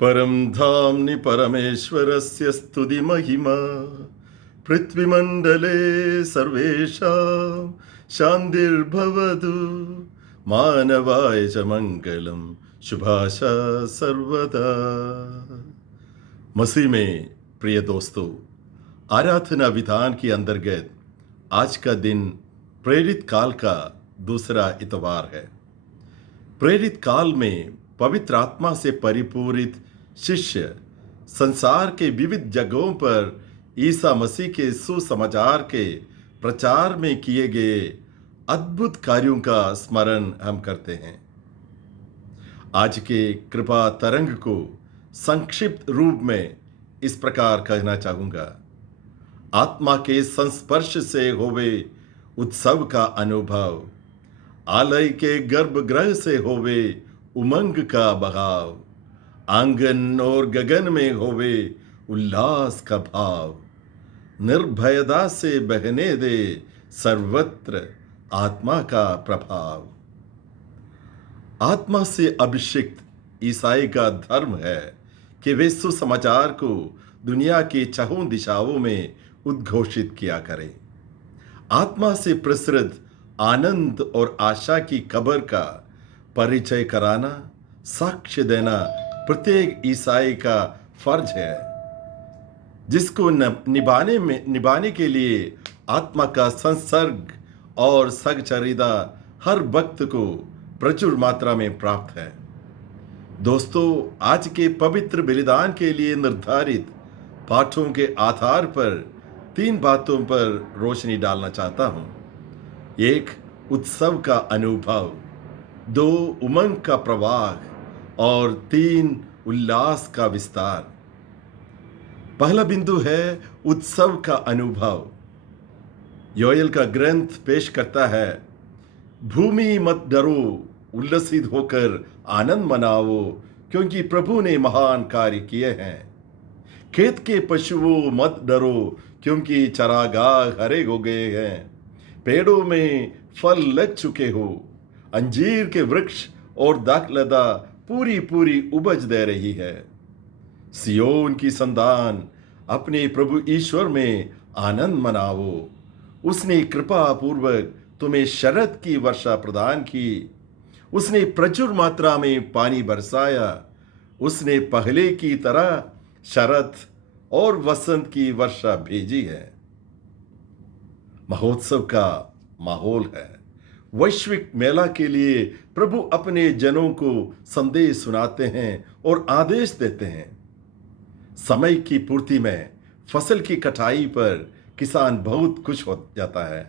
परम धाम्नि परमेश्वरस्य स्तुति महिमा पृथ्वीमण्डले सर्वेषां शान्तिर्भवतु मानवाय च मङ्गलं शुभाशा सर्वदा। मसीह में प्रिय दोस्तों, आराधना विधान के अंतर्गत आज का दिन प्रेरित काल का दूसरा इतवार है। प्रेरित काल में पवित्र आत्मा से परिपूरित शिष्य संसार के विविध जगहों पर ईसा मसीह के सुसमाचार के प्रचार में किए गए अद्भुत कार्यों का स्मरण हम करते हैं। आज के कृपा तरंग को संक्षिप्त रूप में इस प्रकार कहना चाहूंगा। आत्मा के संस्पर्श से होवे उत्सव का अनुभव, आलय के गर्भगृह से होवे उमंग का बहाव, आंगन और गगन में होवे उल्लास का भाव, निर्भयता से बहने दे सर्वत्र आत्मा का प्रभाव। आत्मा से अभिषिक्त ईसाई का धर्म है कि वे सुसमाचार को दुनिया की चहुं दिशाओं में उद्घोषित किया करें। आत्मा से प्रसृत आनंद और आशा की खबर का परिचय कराना, साक्ष्य देना प्रत्येक ईसाई का फर्ज है, जिसको निभाने के लिए आत्मा का संसर्ग और सगचरिता हर वक्त को प्रचुर मात्रा में प्राप्त है। दोस्तों, आज के पवित्र बलिदान के लिए निर्धारित पाठों के आधार पर 3 बातों पर रोशनी डालना चाहता हूं। 1, उत्सव का अनुभव, 2, उमंग का प्रवाह और 3, उल्लास का विस्तार। पहला बिंदु है उत्सव का अनुभव। योएल का ग्रंथ पेश करता है, भूमि मत डरो, उल्लसित होकर आनंद मनाओ, क्योंकि प्रभु ने महान कार्य किए हैं। खेत के पशुओं मत डरो, क्योंकि चरागाह हरे हो गए हैं। पेड़ों में फल लग चुके हो, अंजीर के वृक्ष और दाखलता पूरी पूरी उपज दे रही है। सियोन की संतान, अपने प्रभु ईश्वर में आनंद मनाओ। उसने कृपा पूर्वक तुम्हें शरद की वर्षा प्रदान की। उसने प्रचुर मात्रा में पानी बरसाया। उसने पहले की तरह शरद और वसंत की वर्षा भेजी है। महोत्सव का माहौल है। वैश्विक मेला के लिए प्रभु अपने जनों को संदेश सुनाते हैं और आदेश देते हैं। समय की पूर्ति में फसल की कटाई पर किसान बहुत खुश हो जाता है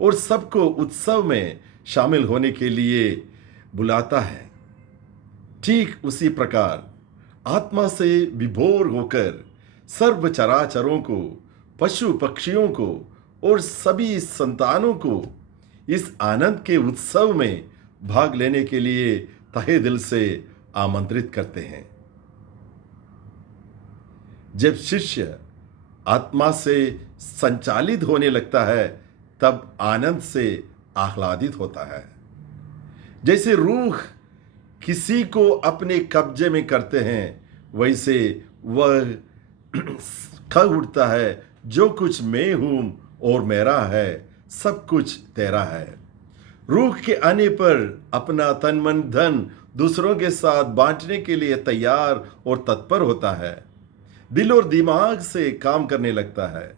और सबको उत्सव में शामिल होने के लिए बुलाता है। ठीक उसी प्रकार आत्मा से विभोर होकर सर्व चराचरों को, पशु पक्षियों को और सभी संतानों को इस आनंद के उत्सव में भाग लेने के लिए तहे दिल से आमंत्रित करते हैं। जब शिष्य आत्मा से संचालित होने लगता है, तब आनंद से आह्लादित होता है। जैसे रूह किसी को अपने कब्जे में करते हैं, वैसे वह कह उठता है, जो कुछ मैं हूं और मेरा है, सब कुछ तेरा है। रूह के आने पर अपना तन मन धन दूसरों के साथ बांटने के लिए तैयार और तत्पर होता है। दिल और दिमाग से काम करने लगता है।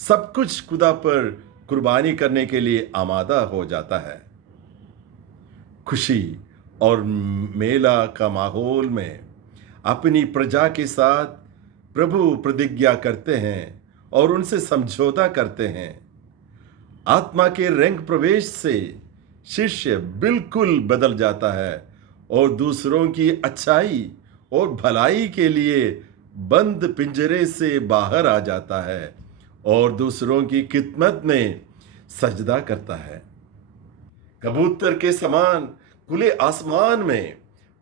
सब कुछ खुदा पर कुर्बानी करने के लिए आमादा हो जाता है। खुशी और मेला का माहौल में अपनी प्रजा के साथ प्रभु प्रतिज्ञा करते हैं और उनसे समझौता करते हैं। आत्मा के रंग प्रवेश से शिष्य बिल्कुल बदल जाता है और दूसरों की अच्छाई और भलाई के लिए बंद पिंजरे से बाहर आ जाता है और दूसरों की खिदमत में सजदा करता है। कबूतर के समान खुले आसमान में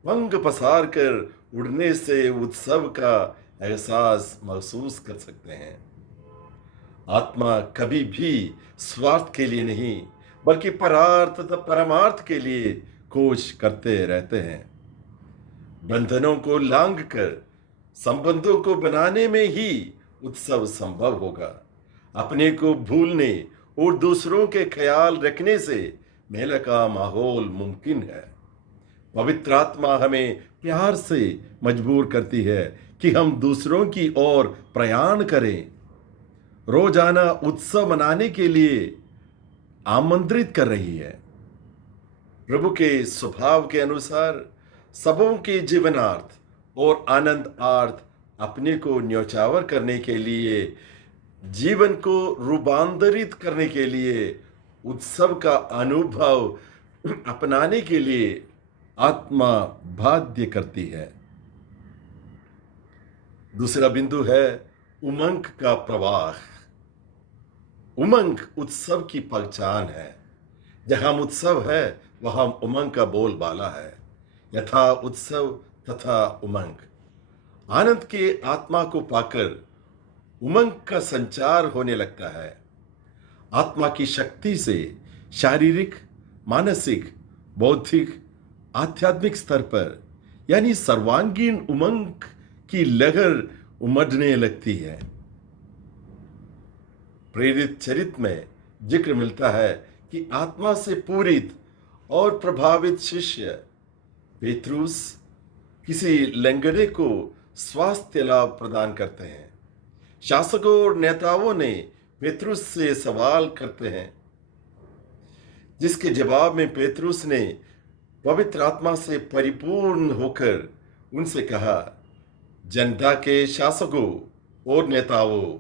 पंख पसार कर उड़ने से उत्सव का एहसास महसूस कर सकते हैं। आत्मा कभी भी स्वार्थ के लिए नहीं, बल्कि परार्थ तथा परमार्थ के लिए कोश करते रहते हैं। बंधनों को लांघ कर संबंधों को बनाने में ही उत्सव संभव होगा। अपने को भूलने और दूसरों के ख्याल रखने से मेले का माहौल मुमकिन है। पवित्र आत्मा हमें प्यार से मजबूर करती है कि हम दूसरों की ओर प्रयाण करें। रोजाना उत्सव मनाने के लिए आमंत्रित कर रही है। प्रभु के स्वभाव के अनुसार सबों के जीवनार्थ और आनंदार्थ अपने को न्यौछावर करने के लिए, जीवन को रूपांतरित करने के लिए, उत्सव का अनुभव अपनाने के लिए आत्मा बाध्य करती है। दूसरा बिंदु है उमंग का प्रवाह। उमंग उत्सव की पहचान है। जहां उत्सव है वहां उमंग का बोलबाला है। यथा उत्सव तथा उमंग। आनंद के आत्मा को पाकर उमंग का संचार होने लगता है। आत्मा की शक्ति से शारीरिक, मानसिक, बौद्धिक, आध्यात्मिक स्तर पर यानी सर्वांगीण उमंग की लहर उमड़ने लगती है। प्रेरित चरित्र में जिक्र मिलता है कि आत्मा से पूरित और प्रभावित शिष्य पेत्रुस किसी लंगड़े को स्वास्थ्य लाभ प्रदान करते हैं। शासकों और नेताओं ने पेत्रुस से सवाल करते हैं, जिसके जवाब में पेत्रुस ने पवित्र आत्मा से परिपूर्ण होकर उनसे कहा, जनता के शासकों और नेताओं,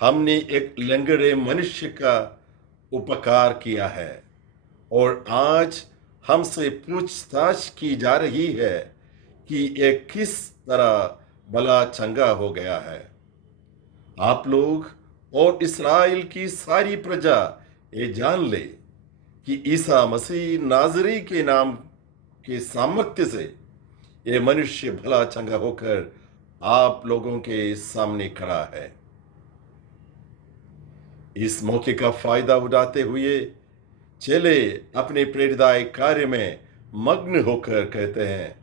हमने एक लंगड़े मनुष्य का उपकार किया है और आज हमसे पूछताछ की जा रही है कि ये किस तरह भला चंगा हो गया है। आप लोग और इस्राएल की सारी प्रजा ये जान ले कि ईसा मसीह नाजरी के नाम के सामर्थ्य से ये मनुष्य भला चंगा होकर आप लोगों के सामने खड़ा है। इस मौके का फायदा उठाते हुए चेले अपने प्रेरणादायक कार्य में मग्न होकर कहते हैं,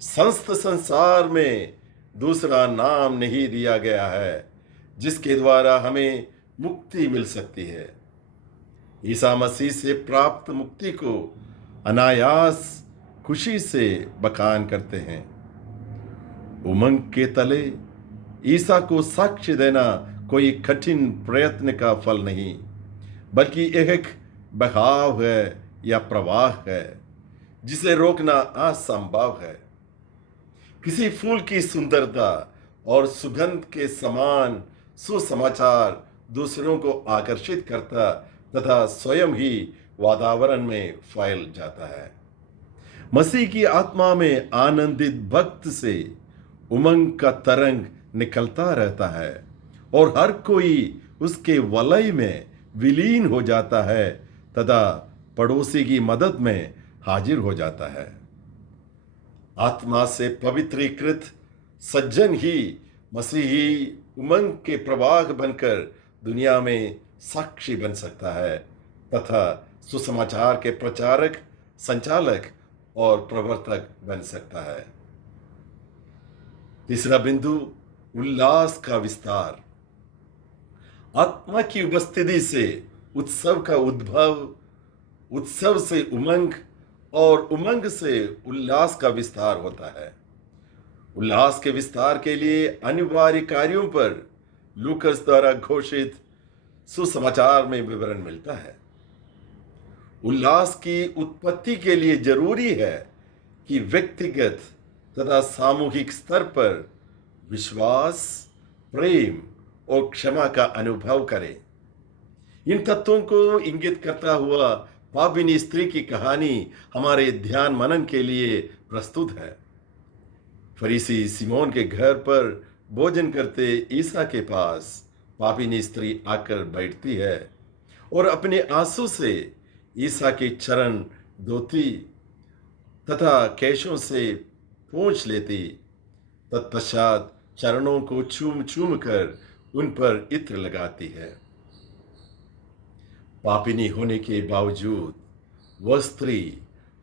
समस्त संसार में दूसरा नाम नहीं दिया गया है जिसके द्वारा हमें मुक्ति मिल सकती है। ईसा मसीह से प्राप्त मुक्ति को अनायास खुशी से बखान करते हैं। उमंग के तले ईसा को साक्ष्य देना कोई कठिन प्रयत्न का फल नहीं, बल्कि एक बहाव है या प्रवाह है जिसे रोकना असंभव है। किसी फूल की सुंदरता और सुगंध के समान सुसमाचार दूसरों को आकर्षित करता तथा स्वयं ही वातावरण में फैल जाता है। मसीह की आत्मा में आनंदित भक्त से उमंग का तरंग निकलता रहता है और हर कोई उसके वलय में विलीन हो जाता है तथा पड़ोसी की मदद में हाजिर हो जाता है। आत्मा से पवित्रीकृत सज्जन ही मसीही उमंग के प्रवाह बनकर दुनिया में साक्षी बन सकता है तथा सुसमाचार के प्रचारक, संचालक और प्रवर्तक बन सकता है। तीसरा बिंदु, उल्लास का विस्तार। आत्मा की उपस्थिति से उत्सव का उद्भव, उत्सव से उमंग और उमंग से उल्लास का विस्तार होता है। उल्लास के विस्तार के लिए अनिवार्य कार्यों पर लूकस द्वारा घोषित सुसमाचार में विवरण मिलता है। उल्लास की उत्पत्ति के लिए जरूरी है कि व्यक्तिगत तथा सामूहिक स्तर पर विश्वास, प्रेम और क्षमा का अनुभव करें। इन तत्वों को इंगित करता हुआ पापिनी स्त्री की कहानी हमारे ध्यान मनन के लिए प्रस्तुत है। फरीसी सिमोन के घर पर भोजन करते ईसा के पास पापिनी स्त्री आकर बैठती है और अपने आंसू से ईसा के चरण धोती तथा केशों से पोंछ लेती। तत्पश्चात चरणों को चूम चूम कर उन पर इत्र लगाती है। पापिनी होने के बावजूद वह स्त्री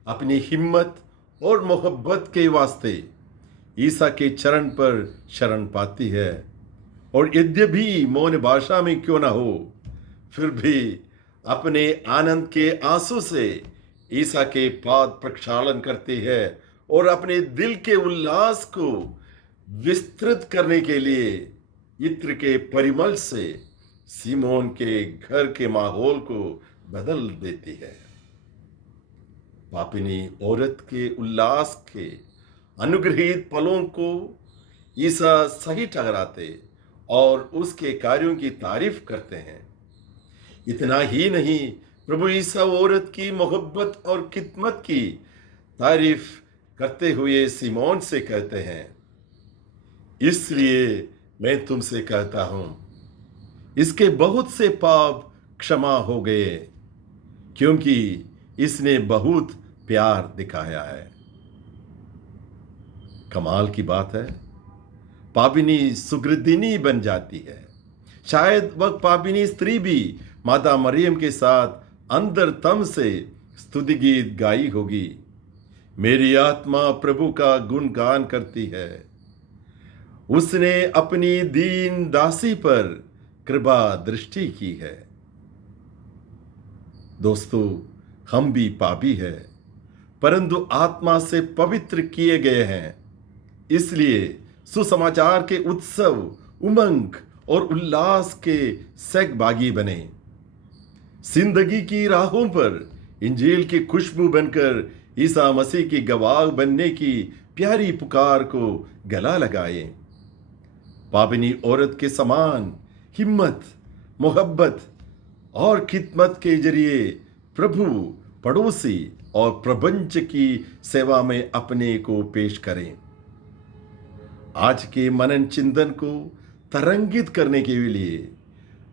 अपनी हिम्मत और मोहब्बत के वास्ते ईसा के चरण पर शरण पाती है और यद्यपि मौन भाषा में क्यों ना हो, फिर भी अपने आनंद के आंसू से ईसा के पाद प्रक्षालन करती है और अपने दिल के उल्लास को विस्तृत करने के लिए इत्र के परिमल से सिमोन के घर के माहौल को बदल देती है। पापिनी औरत के उल्लास के अनुग्रहित पलों को ईसा सही ठहराते और उसके कार्यों की तारीफ करते हैं। इतना ही नहीं, प्रभु ईसा औरत की मोहब्बत और खिदमत की तारीफ करते हुए सिमोन से कहते हैं, इसलिए मैं तुमसे कहता हूं, इसके बहुत से पाप क्षमा हो गए, क्योंकि इसने बहुत प्यार दिखाया है। कमाल की बात है, पापिनी सुगृदिनी बन जाती है। शायद वह पापिनी स्त्री भी माता मरियम के साथ अंतरतम से स्तुति गीत गाई होगी, मेरी आत्मा प्रभु का गुणगान करती है, उसने अपनी दीन दासी पर कृपा दृष्टि की है। दोस्तों, हम भी पापी हैं, परंतु आत्मा से पवित्र किए गए हैं। इसलिए सुसमाचार के उत्सव, उमंग और उल्लास के सहभागी बने। जिंदगी की राहों पर इंजील की खुशबू बनकर ईसा मसीह की गवाह बनने की प्यारी पुकार को गला लगाए। पापिनी औरत के समान हिम्मत, मोहब्बत और खिदमत के जरिए प्रभु, पड़ोसी और प्रपंच की सेवा में अपने को पेश करें। आज के मनन चिंतन को तरंगित करने के लिए,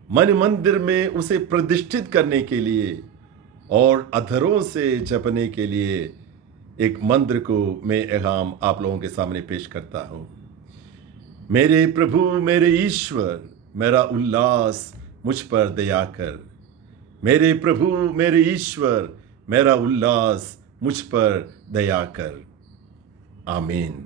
मन मंदिर में उसे प्रतिष्ठित करने के लिए और अधरों से जपने के लिए एक मंत्र को मैं एहम आप लोगों के सामने पेश करता हूं। मेरे प्रभु, मेरे ईश्वर, मेरा उल्लास मुझ पर दया कर। मेरे प्रभु, मेरे ईश्वर, मेरा उल्लास मुझ पर दया कर। आमीन।